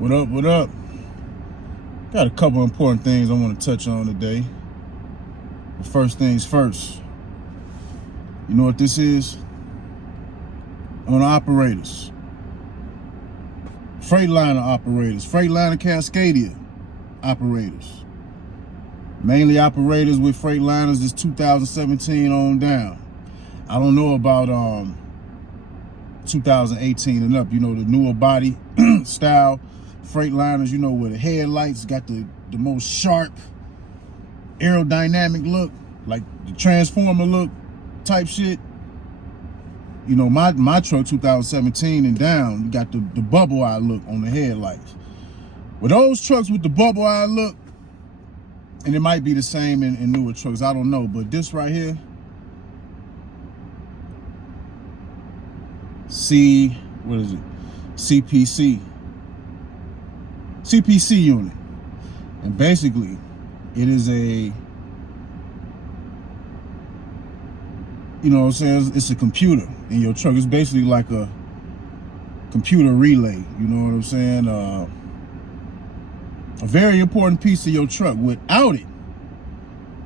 What up, what up? Got a couple important things I want to touch on today. But first things first, you know what this is? Owner operators. Freightliner operators. Freightliner Cascadia operators. Mainly operators with Freightliners is 2017 on down. I don't know about 2018 and up. You know, the newer body style Freightliners, you know, where the headlights got the most sharp aerodynamic look, like the Transformer look type shit. You know, my truck 2017 and down, you got the bubble eye look on the headlights. With those trucks with the bubble eye look, and it might be the same in newer trucks, I don't know, but this right here, what is it? CPC unit. And basically, it is a, you know what I'm saying, it's a computer in your truck. It's basically like a computer relay, you know what I'm saying? A very important piece of your truck. Without it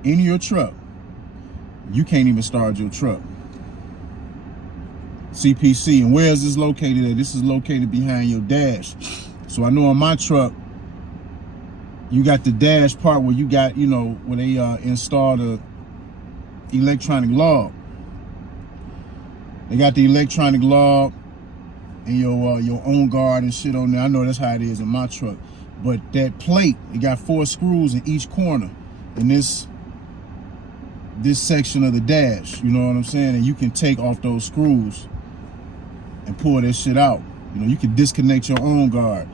in your truck, you can't even start your truck. CPC. And where is this located at? This is located behind your dash. So I know on my truck, you got the dash part where you got, you know, where they install the electronic log. They got the electronic log and your own guard and shit on there. I know that's how it is in my truck. But that plate, it got 4 screws in each corner in this section of the dash. You know what I'm saying? And you can take off those screws and pull that shit out. You know, you can disconnect your own guard.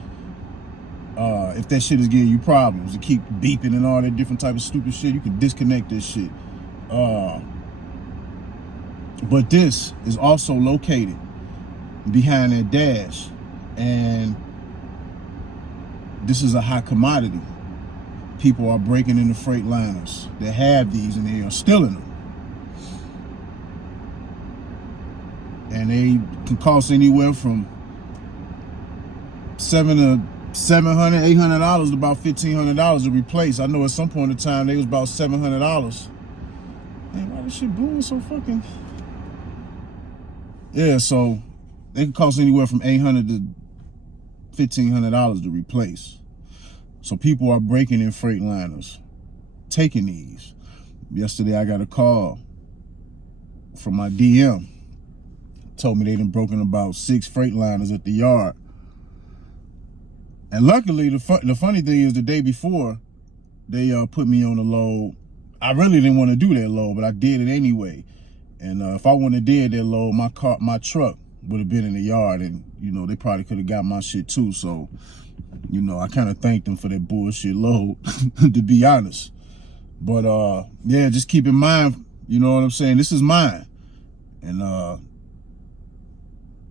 If that shit is giving you problems, to keep beeping and all that different type of stupid shit, you can disconnect this shit. But this is also located behind that dash, and this is a hot commodity. People are breaking into Freightliners that have these, and they are stealing them. And they can cost anywhere from $700, $800 to about $1,500 to replace. I know at some point in time they was about $700. Man, why this shit blowing so fucking? Yeah, so they can cost anywhere from $800 to $1,500 to replace. So people are breaking in Freightliners, taking these. Yesterday I got a call from my DM. Told me they done broken about 6 Freightliners at the yard. And luckily, the funny thing is, the day before, they put me on the load. I really didn't want to do that load, but I did it anyway. And if I wouldn't have did that load, my truck would have been in the yard, and you know, they probably could have got my shit too. So, you know, I kind of thanked them for that bullshit load, to be honest. But yeah, just keep in mind, you know what I'm saying, this is mine. And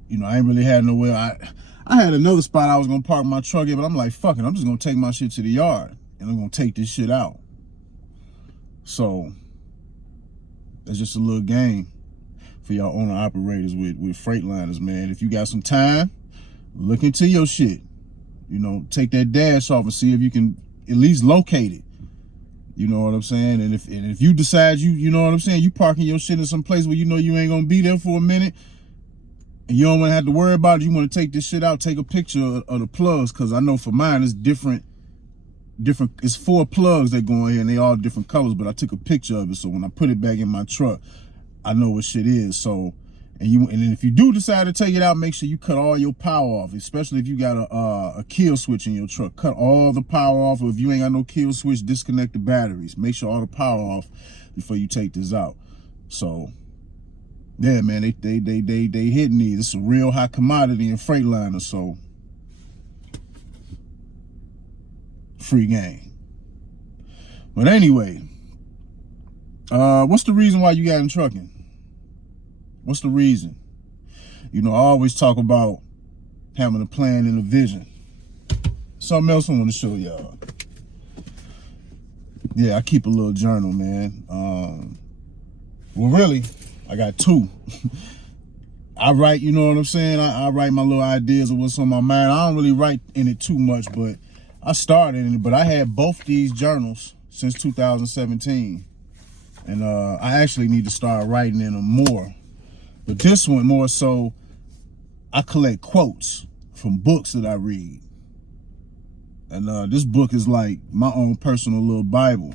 you know, I ain't really had nowhere. I had another spot I was gonna park my truck in, but I'm like, fuck it, I'm just gonna take my shit to the yard and I'm gonna take this shit out. So it's just a little game for y'all owner operators with Freightliners, man. If you got some time, look into your shit. You know, take that dash off and see if you can at least locate it. You know what I'm saying? And if you decide you know what I'm saying, you parking your shit in some place where you know you ain't gonna be there for a minute, and you don't want to have to worry about it, you want to take this shit out, take a picture of the plugs, because I know for mine it's different, it's 4 plugs that go in here and they all different colors, but I took a picture of it, so when I put it back in my truck, I know what shit is. So, and then if you do decide to take it out, make sure you cut all your power off, especially if you got a kill switch in your truck. Cut all the power off, or if you ain't got no kill switch, disconnect the batteries. Make sure all the power off before you take this out. So, yeah, man, they hitting these. It's a real high commodity in Freightliner, so free game. But anyway, what's the reason why you got in trucking? What's the reason? You know, I always talk about having a plan and a vision. Something else I want to show y'all. Yeah, I keep a little journal, man. Well, really, I got 2. I write, you know what I'm saying? I write my little ideas of what's on my mind. I don't really write in it too much, but I started in it. But I had both these journals since 2017. And I actually need to start writing in them more. But this one more so, I collect quotes from books that I read. And this book is like my own personal little Bible.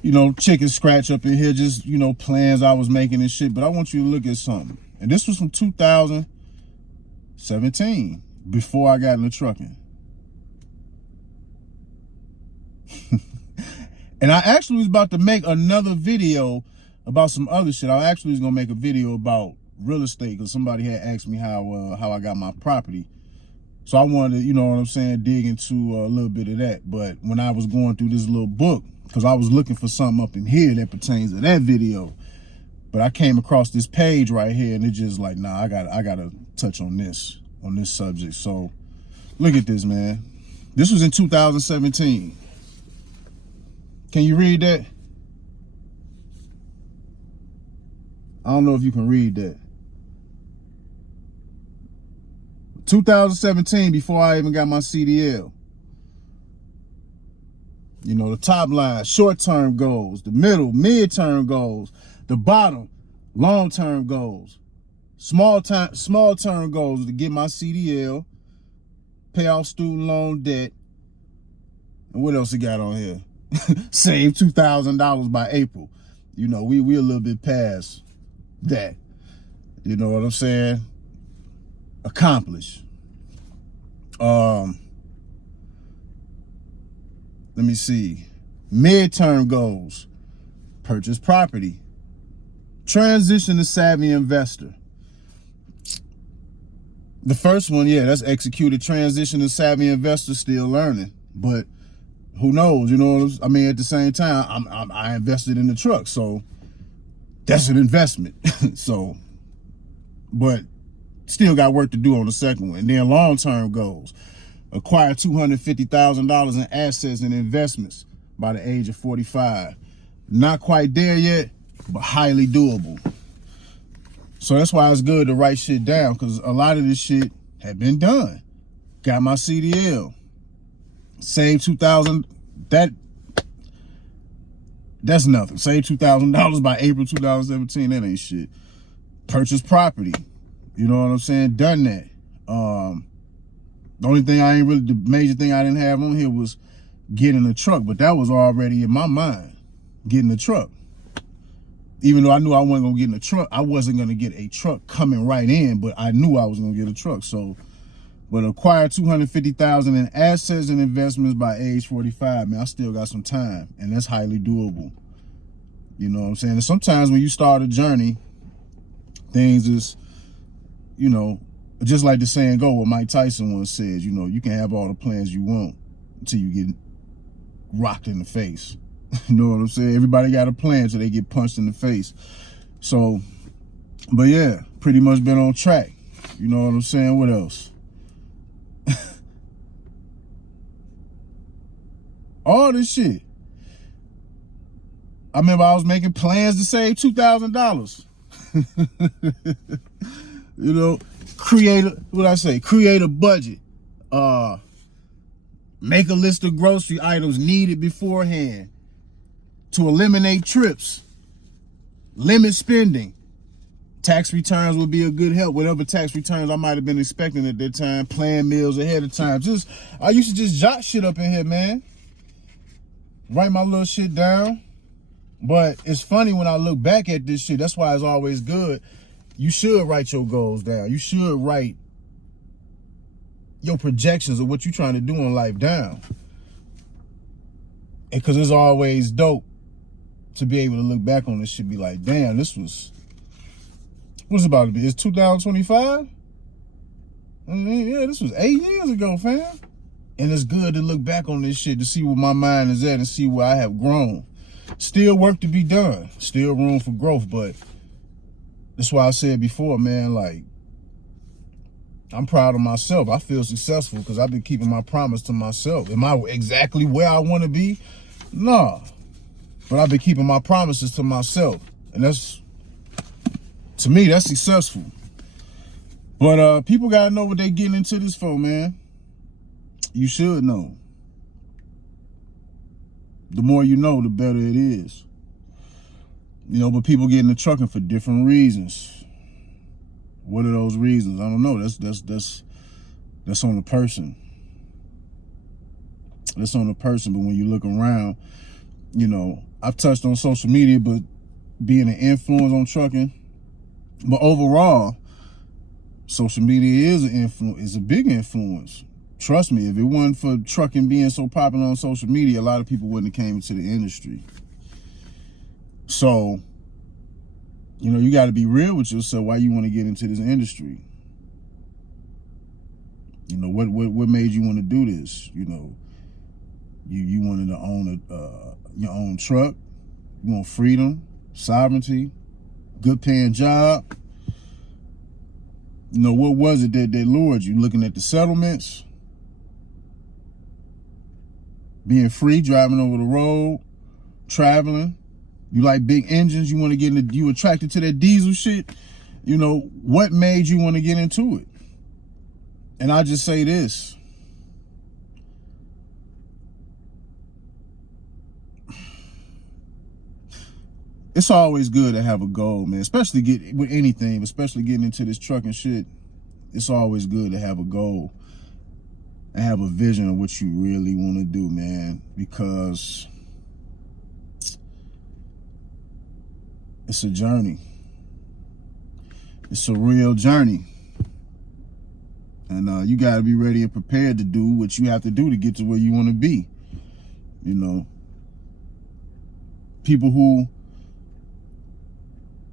You know, chicken scratch up in here, just, you know, plans I was making and shit. But I want you to look at something. And this was from 2017, before I got into trucking. And I actually was about to make another video about some other shit. I actually was gonna make a video about real estate because somebody had asked me how I got my property. So I wanted to, you know what I'm saying, dig into a little bit of that. But when I was going through this little book, because I was looking for something up in here that pertains to that video, but I came across this page right here, and it's just like, nah, I gotta touch on this subject. So look at this, man. This was in 2017. Can you read that? I don't know if you can read that. 2017, before I even got my CDL. You know, the top line, short-term goals, the middle, mid-term goals, the bottom, long-term goals, small-term goals to get my CDL, pay off student loan debt, and what else it got on here? Save $2,000 by April. You know, we a little bit past that. You know what I'm saying? Accomplish. Let me see. Midterm goals. Purchase property. Transition to savvy investor. The first one, yeah, that's executed. Transition to savvy investor, still learning. But who knows, you know what I mean? At the same time, I invested in the truck, so that's an investment. So, but still got work to do on the second one. And then long-term goals. Acquire $250,000 in assets and investments by the age of 45. Not quite there yet, but highly doable. So that's why it's good to write shit down, because a lot of this shit had been done. Got my CDL. Saved $2,000. That's nothing. Saved $2,000 by April 2017. That ain't shit. Purchase property. You know what I'm saying? Done that. The only thing the major thing I didn't have on here was getting a truck, but that was already in my mind, getting a truck. Even though I knew I wasn't gonna get in a truck, I wasn't gonna get a truck coming right in, but I knew I was gonna get a truck. So, but acquire $250,000 in assets and investments by age 45, man, I still got some time, and that's highly doable. You know what I'm saying? And sometimes when you start a journey, things is, you know, just like the saying go, what Mike Tyson once says, you know, you can have all the plans you want until you get rocked in the face. You know what I'm saying? Everybody got a plan till they get punched in the face. So, but yeah, pretty much been on track. You know what I'm saying? What else? All this shit. I remember I was making plans to save $2,000. You know, create a budget. Make a list of grocery items needed beforehand to eliminate trips. Limit spending. Tax returns would be a good help. Whatever tax returns I might have been expecting at that time. Plan meals ahead of time. I used to just jot shit up in here, man. Write my little shit down. But it's funny when I look back at this shit. That's why it's always good. You should write your goals down. You should write your projections of what you're trying to do in life down. And because it's always dope to be able to look back on this shit, be like, damn, this was, what's it about to be? It's 2025? Yeah, this was 8 years ago, fam. And it's good to look back on this shit to see where my mind is at and see where I have grown. Still work to be done. Still room for growth, but that's why I said before, man, like, I'm proud of myself. I feel successful because I've been keeping my promise to myself. Am I exactly where I want to be? No. But I've been keeping my promises to myself. And that's, to me, that's successful. But people gotta know what they getting into this for, man. You should know. The more you know, the better it is. You know, but people get into trucking for different reasons. What are those reasons? I don't know. That's on the person. That's on the person. But when you look around, you know, I've touched on social media, but being an influence on trucking. But overall, social media is a big influence. Trust me, if it wasn't for trucking being so popular on social media, a lot of people wouldn't have came into the industry. So, you know, you got to be real with yourself why you want to get into this industry. You know, what made you want to do this? You know, you wanted to own your own truck. You want freedom, sovereignty, good paying job. You know, what was it that lured you? Looking at the settlements, being free, driving over the road, traveling. You like big engines. You want to get into, you attracted to that diesel shit. You know, what made you want to get into it? And I just say this. It's always good to have a goal, man. Especially with anything, especially getting into this trucking shit. It's always good to have a goal and have a vision of what you really want to do, man. Because it's a journey. It's a real journey. And you got to be ready and prepared to do what you have to do to get to where you want to be. You know, people who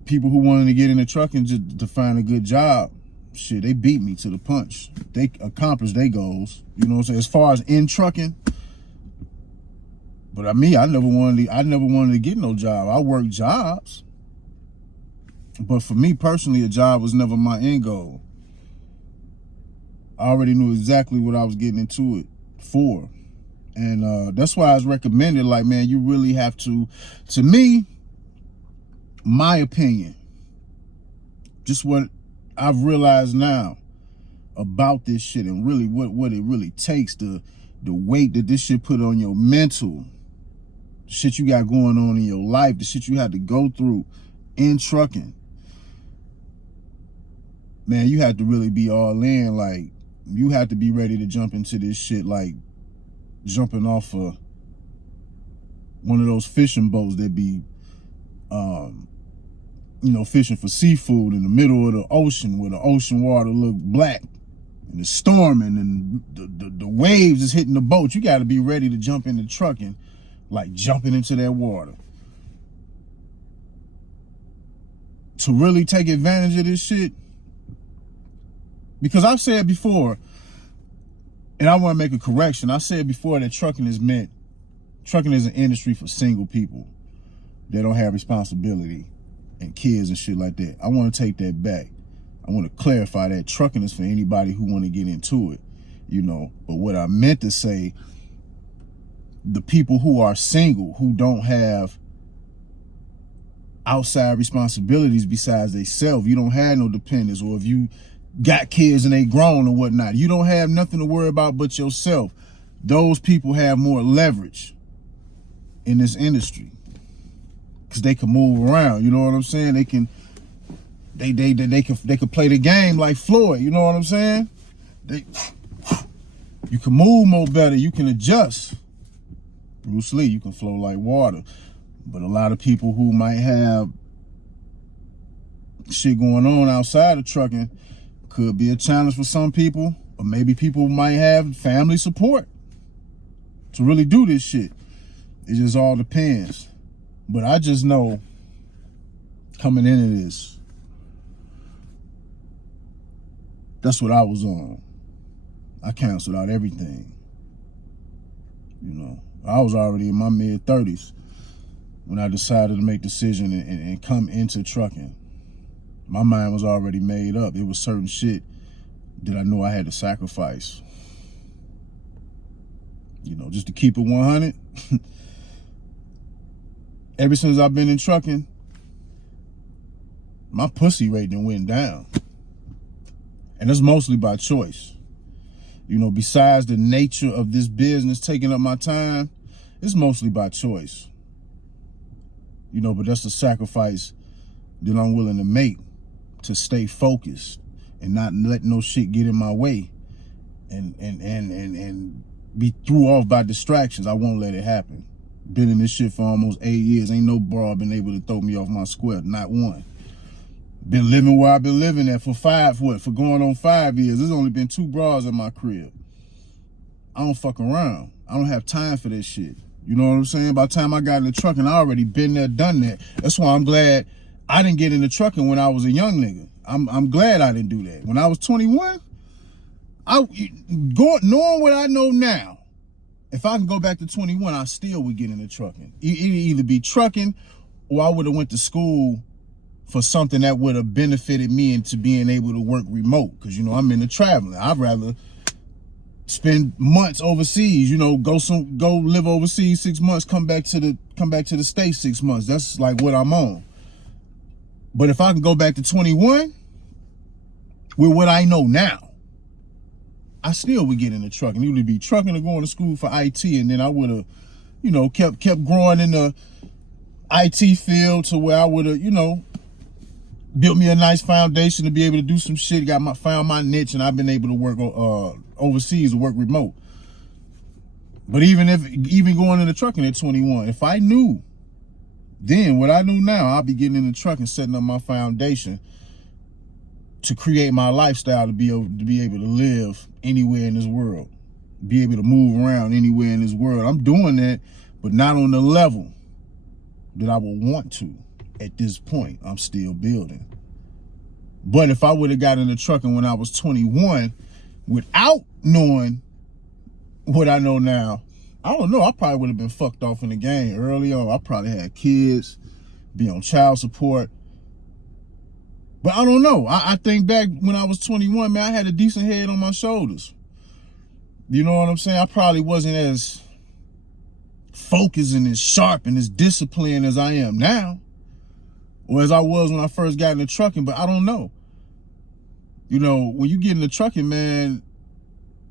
wanted to get into trucking just to find a good job, shit, they beat me to the punch. They accomplished their goals. You know what I'm saying? As far as in trucking, but I never wanted to get no job. I worked jobs, but for me personally, a job was never my end goal. I already knew exactly what I was getting into it for. And that's why I was recommended, like, man, you really have to me, my opinion, just what I've realized now about this shit and really what it really takes, the weight that this shit put on your mental, the shit you got going on in your life, the shit you had to go through in trucking. Man, you have to really be all in. Like, you have to be ready to jump into this shit like jumping off of one of those fishing boats that be you know, fishing for seafood in the middle of the ocean where the ocean water look black and it's storming and the waves is hitting the boat. You got to be ready to jump into trucking like jumping into that water. To really take advantage of this shit, because I've said before, and I want to make a correction. I said before that trucking is an industry for single people that don't have responsibility and kids and shit like that. I want to take that back. I want to clarify that trucking is for anybody who want to get into it, you know. But what I meant to say, the people who are single, who don't have outside responsibilities besides themselves, you don't have no dependents, or if you got kids and they grown or whatnot, you don't have nothing to worry about but yourself. Those people have more leverage in this industry because they can move around. You know what I'm saying? They can play the game like Floyd. You know what I'm saying? You can move more better. You can adjust. Bruce Lee, you can flow like water. But a lot of people who might have shit going on outside of trucking could be a challenge for some people, or maybe people might have family support to really do this shit. It just all depends. But I just know coming into this, that's what I was on. I canceled out everything. You know, I was already in my mid-30s when I decided to make the decision and come into trucking. My mind was already made up. It was certain shit that I knew I had to sacrifice. You know, just to keep it 100. Ever since I've been in trucking, my pussy rate done went down. And it's mostly by choice. You know, besides the nature of this business taking up my time, it's mostly by choice. You know, but that's the sacrifice that I'm willing to make to stay focused and not let no shit get in my way and be threw off by distractions. I won't let it happen. Been in this shit for almost 8 years. Ain't no broad been able to throw me off my square. Not one. Been living where I've been living at for going on 5 years. There's only been 2 bras in my crib. I don't fuck around. I don't have time for this shit. You know what I'm saying? By the time I got in the trucking, I already been there, done that. That's why I'm glad I didn't get into trucking when I was a young nigga. I'm glad I didn't do that. When I was 21, knowing what I know now, if I can go back to 21, I still would get into trucking. It'd either be trucking or I would have went to school for something that would have benefited me into being able to work remote. Because, you know, I'm into traveling. I'd rather spend months overseas, you know, go live overseas 6 months, come back to the States 6 months. That's like what I'm on. But if I can go back to 21 with what I know now, I still would get into trucking. It would be trucking or going to school for IT, and then I would have, you know, kept growing in the IT field to where I would have, you know, built me a nice foundation to be able to do some shit. Found my niche, and I've been able to work overseas or work remote. But even going into trucking at 21, if I knew then what I knew now, I'll be getting into trucking, setting up my foundation to create my lifestyle to be able to live anywhere in this world, be able to move around anywhere in this world. I'm doing that, but not on the level that I would want to. At this point, I'm still building. But if I would have got into trucking when I was 21, without knowing what I know now, I don't know, I probably would have been fucked off in the game early on. I probably had kids, be on child support. But I don't know. I think back when I was 21, man, I had a decent head on my shoulders. You know what I'm saying? I probably wasn't as focused and as sharp and as disciplined as I am now, or as I was when I first got into trucking, but I don't know. You know, when you get into trucking, man,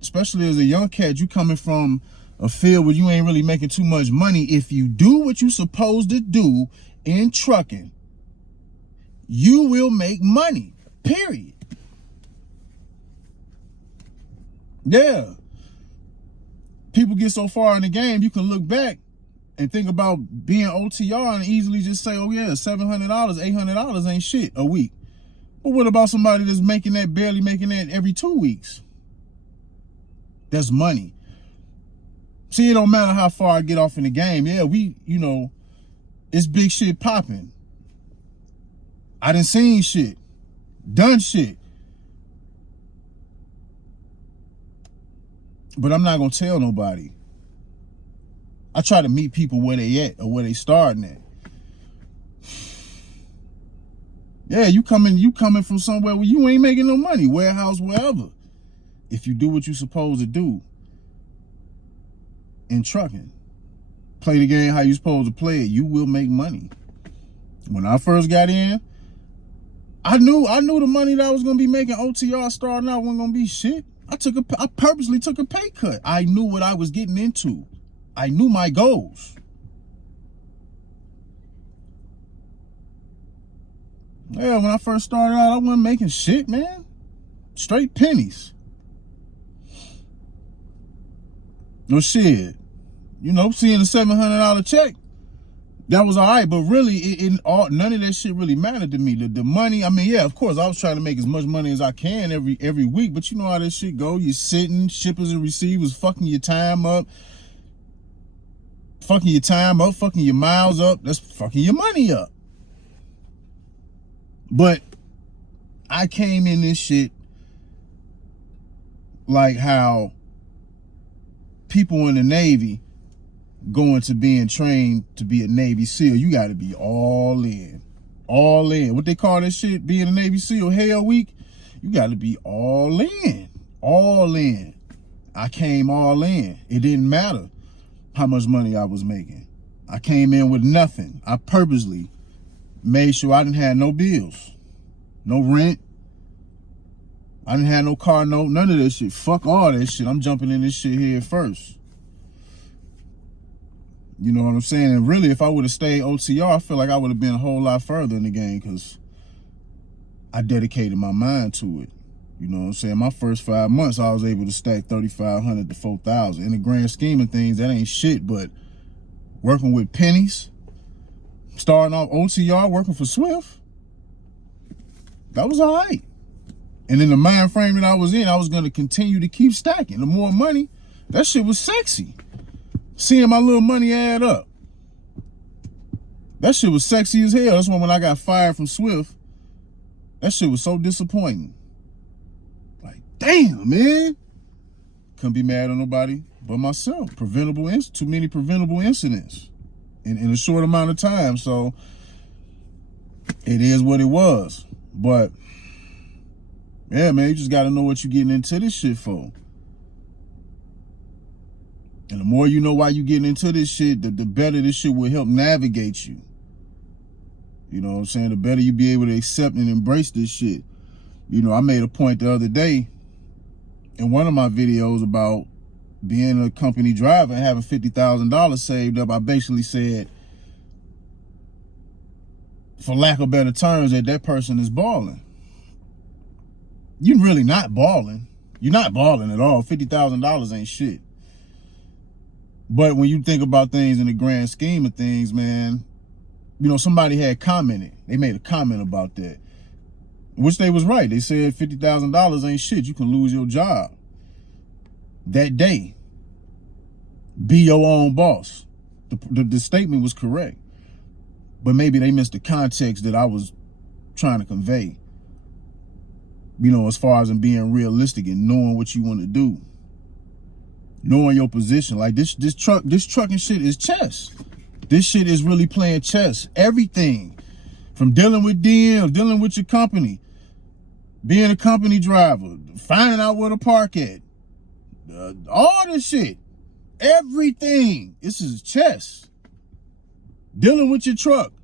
especially as a young cat, you coming from a field where you ain't really making too much money. If you do what you're supposed to do in trucking, you will make money, period. Yeah. People get so far in the game, you can look back and think about being OTR and easily just say, oh yeah, $700, $800 ain't shit a week. But what about somebody that's barely making that every 2 weeks? That's money. See, it don't matter how far I get off in the game. Yeah, you know, it's big shit popping. I done seen shit, done shit. But I'm not gonna tell nobody. I try to meet people where they at or where they starting at. Yeah, you coming from somewhere where you ain't making no money, warehouse, wherever. If you do what you're supposed to do in trucking, play the game how you supposed to play it, you will make money. When I first got in, I knew the money that I was gonna be making OTR starting out wasn't gonna be shit. I purposely took a pay cut. I knew what I was getting into. I knew my goals. Yeah, when I first started out, I wasn't making shit, man. Straight pennies. No shit. You know, seeing a $700 check, that was all right, but really, none of that shit really mattered to me. The money, I mean, yeah, of course, I was trying to make as much money as I can every week, but you know how this shit go. You're sitting, shippers and receivers fucking your time up, fucking your miles up. That's fucking your money up. But I came in this shit like how people in the Navy going to being trained to be a Navy SEAL, you got to be all in. All in. What they call that shit, being a Navy SEAL, Hell Week? You got to be all in. All in. I came all in. It didn't matter how much money I was making. I came in with nothing. I purposely made sure I didn't have no bills, no rent. I didn't have no car note, none of that shit. Fuck all that shit. I'm jumping in this shit here first. You know what I'm saying? And really, if I would have stayed OTR, I feel like I would have been a whole lot further in the game because I dedicated my mind to it. You know what I'm saying? My first 5 months, I was able to stack 3,500 to 4,000. In the grand scheme of things, that ain't shit, but working with pennies, starting off OTR, working for Swift, that was all right. And in the mind frame that I was in, I was going to continue to keep stacking. The more money, that shit was sexy. Seeing my little money add up. That shit was sexy as hell. That's when I got fired from Swift, that shit was so disappointing. Like, damn, man. Couldn't be mad on nobody but myself. Too many preventable incidents in a short amount of time. So it is what it was. But yeah, man, you just got to know what you're getting into this shit for. And the more you know why you getting into this shit, the better this shit will help navigate you. You know what I'm saying? The better you be able to accept and embrace this shit. You know, I made a point the other day in one of my videos about being a company driver and having $50,000 saved up. I basically said, for lack of better terms, that person is balling. You're really not balling. You're not balling at all. $50,000 ain't shit. But when you think about things in the grand scheme of things, man, you know, somebody had commented. They made a comment about that, which they was right. They said $50,000 ain't shit. You can lose your job that day. Be your own boss. The statement was correct. But maybe they missed the context that I was trying to convey. You know, as far as in being realistic and knowing what you want to do. Knowing your position. Like this trucking shit is chess. This shit is really playing chess. Everything. From dealing with DM, dealing with your company, being a company driver, finding out where to park at. All this shit. Everything. This is chess. Dealing with your truck.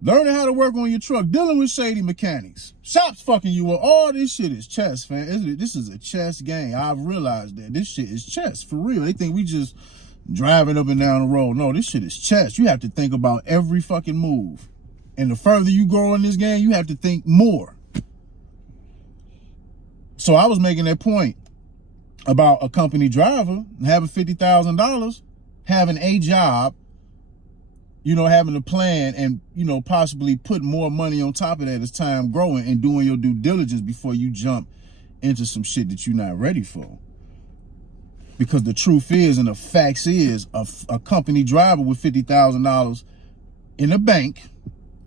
Learning how to work on your truck. Dealing with shady mechanics. Shops fucking you up. All this shit is chess, man. This is a chess game. I've realized that. This shit is chess. For real. They think we just driving up and down the road. No, this shit is chess. You have to think about every fucking move. And the further you grow in this game, you have to think more. So I was making that point about a company driver having $50,000, having a job, you know, having a plan and, you know, possibly put more money on top of that as time growing and doing your due diligence before you jump into some shit that you're not ready for. Because the truth is, and the facts is, a company driver with $50,000 in the bank,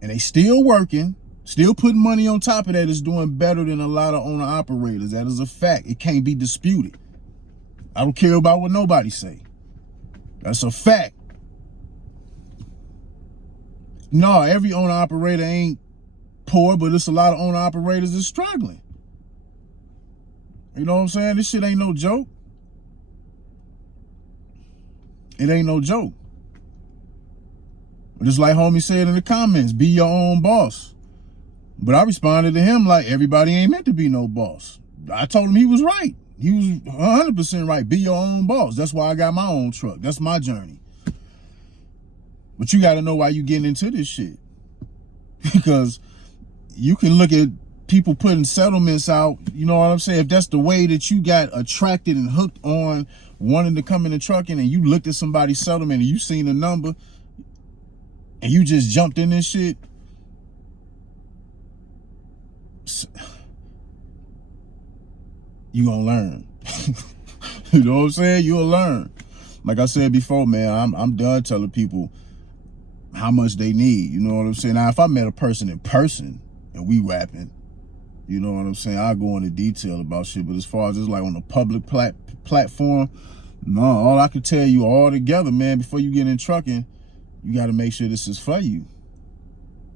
and they still working, still putting money on top of that, is doing better than a lot of owner-operators. That is a fact. It can't be disputed. I don't care about what nobody say. That's a fact. No, every owner-operator ain't poor, but it's a lot of owner-operators that's struggling. You know what I'm saying? This shit ain't no joke. It ain't no joke. Just like homie said in the comments, be your own boss. But I responded to him like, everybody ain't meant to be no boss. I told him he was right. He was 100% right. Be your own boss. That's why I got my own truck. That's my journey. But you got to know why you getting into this shit. Because you can look at people putting settlements out, you know what I'm saying? If that's the way that you got attracted and hooked on wanting to come into trucking, and you looked at somebody's settlement and you seen a number and you just jumped in this shit, you gonna learn. You know what I'm saying? You'll learn. Like I said before, man, I'm done telling people how much they need. You know what I'm saying? Now, if I met a person in person and we rapping, you know what I'm saying, I'll go into detail about shit. But as far as just like on a public platform, no, all I can tell you all together, man, before you get in trucking, you got to make sure this is for you.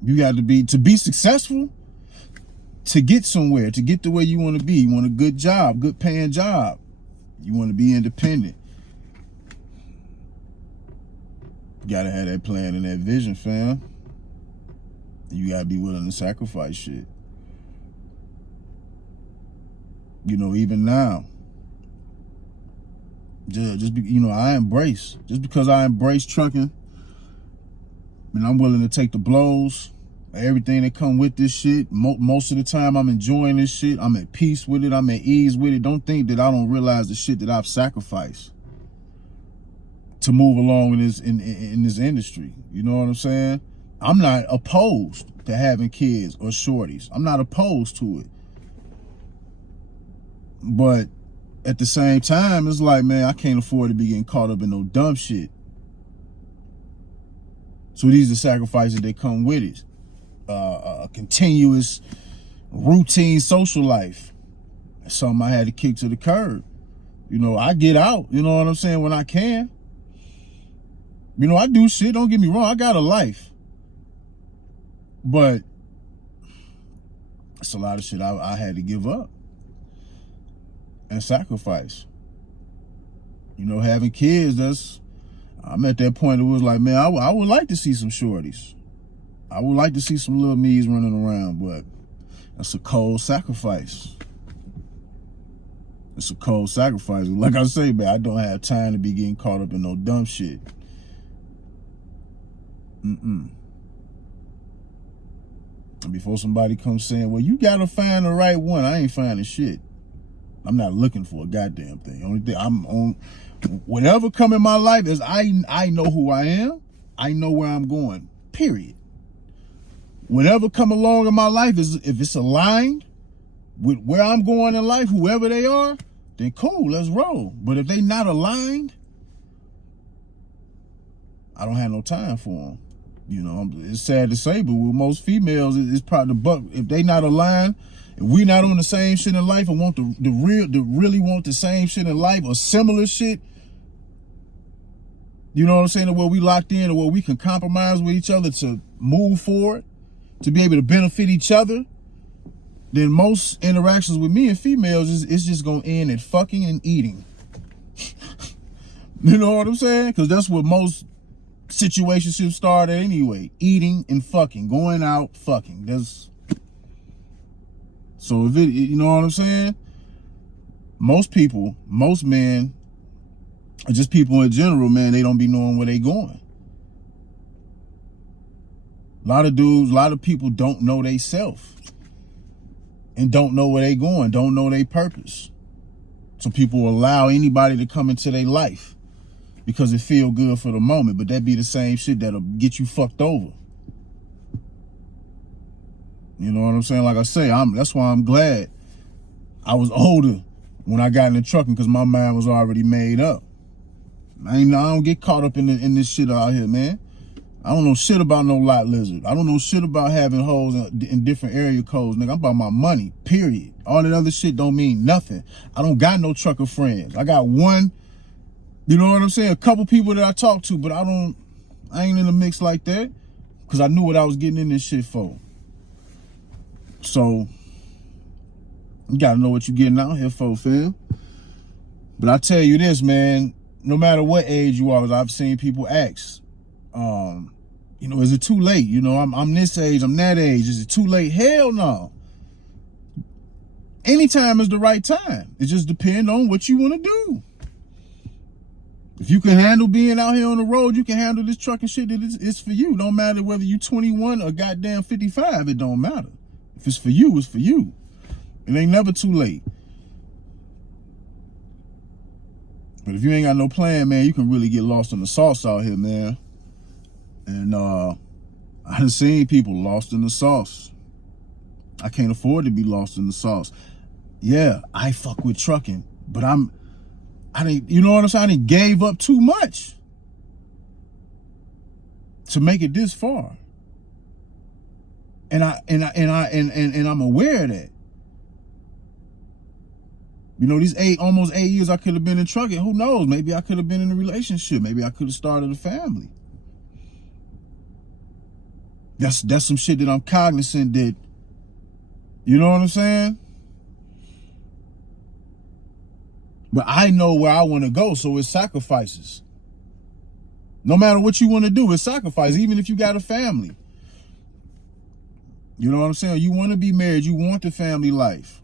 You got to be successful, to get somewhere, to get to where you want to be. You want a good job, good paying job. You want to be independent. You got to have that plan and that vision, fam. You got to be willing to sacrifice shit. You know, even now. I embrace. Just because I embrace trucking, and I'm willing to take the blows, everything that come with this shit. Most of the time, I'm enjoying this shit. I'm at peace with it. I'm at ease with it. Don't think that I don't realize the shit that I've sacrificed to move along in this industry. You know what I'm saying? I'm not opposed to having kids or shorties. I'm not opposed to it. But at the same time, it's like, man, I can't afford to be getting caught up in no dumb shit. So these are sacrifices that come with it. A continuous, routine social life. That's something I had to kick to the curb. You know, I get out, you know what I'm saying, when I can. You know, I do shit, don't get me wrong, I got a life. But it's a lot of shit I had to give up and sacrifice. You know, having kids, I'm at that point it was like, man, I would like to see some shorties. I would like to see some little me's running around, but that's a cold sacrifice. It's a cold sacrifice. Like I say, man, I don't have time to be getting caught up in no dumb shit. And before somebody comes saying, well, you gotta find the right one, I ain't finding shit. I'm not looking for a goddamn thing. Only thing I'm on, whatever come in my life is I know who I am. I know where I'm going, period. Whatever come along in my life, is if it's aligned with where I'm going in life, whoever they are, then cool, let's roll. But if they not aligned, I don't have no time for them. You know, it's sad to say, but with most females, it's probably the buck. If they not aligned, if we not on the same shit in life and want really want the same shit in life or similar shit, you know what I'm saying, where we locked in or where we can compromise with each other to move forward, to be able to benefit each other, then most interactions with me and females it's just gonna end at fucking and eating. You know what I'm saying? Because that's what most situationships start at anyway. Eating and fucking. Going out, fucking. So if it, you know what I'm saying? Most people, most men, or just people in general, man, they don't be knowing where they going. A lot of dudes, a lot of people don't know they self and don't know where they going, don't know their purpose. So people allow anybody to come into their life because it feel good for the moment, but that be the same shit that'll get you fucked over. You know what I'm saying? Like I say, that's why I'm glad I was older when I got in the trucking, because my mind was already made up. I don't get caught up in this shit out here, man. I don't know shit about no lot lizard. I don't know shit about having hoes in different area codes, nigga. I'm about my money, period. All that other shit don't mean nothing. I don't got no trucker friends. I got one, you know what I'm saying, a couple people that I talk to, but I ain't in the mix like that, because I knew what I was getting in this shit for. So, you gotta know what you're getting out here for, fam. But I tell you this, man, no matter what age you are, I've seen people ask, you know, is it too late? You know, I'm this age, I'm that age. Is it too late? Hell no. Anytime is the right time. It just depends on what you want to do. If you can handle being out here on the road, you can handle this trucking shit. It's for you. Don't matter whether you 21 or goddamn 55. It don't matter. If it's for you, it's for you. It ain't never too late. But if you ain't got no plan, man, you can really get lost in the sauce out here, man. And I done seen people lost in the sauce. I can't afford to be lost in the sauce. Yeah, I fuck with trucking, but I didn't, you know what I'm saying? I didn't gave up too much to make it this far. And I'm aware of that. You know, these almost 8 years I could have been in trucking. Who knows? Maybe I could have been in a relationship. Maybe I could have started a family. That's some shit that I'm cognizant that, you know what I'm saying? But I know where I want to go, so it's sacrifices. No matter what you want to do, it's sacrifice, even if you got a family. You know what I'm saying? You want to be married, you want the family life.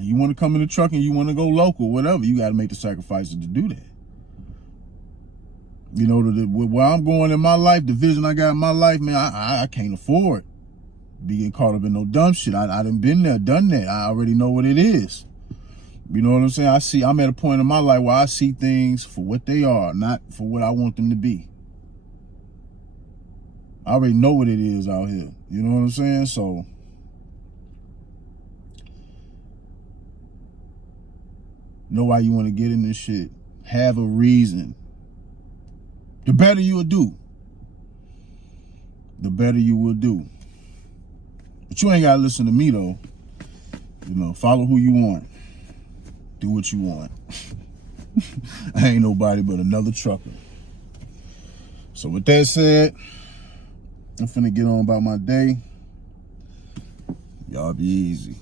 and you want to come in the truck and you want to go local, whatever, you got to make the sacrifices to do that. You know, where I'm going in my life, the vision I got in my life, man, I can't afford being caught up in no dumb shit. I done been there, done that. I already know what it is. You know what I'm saying? I'm at a point in my life where I see things for what they are, not for what I want them to be. I already know what it is out here. You know what I'm saying? So know why you want to get in this shit. Have a reason. The better you will do. The better you will do. But you ain't got to listen to me, though. You know, follow who you want. Do what you want. I ain't nobody but another trucker. So with that said, I'm finna get on about my day. Y'all be easy.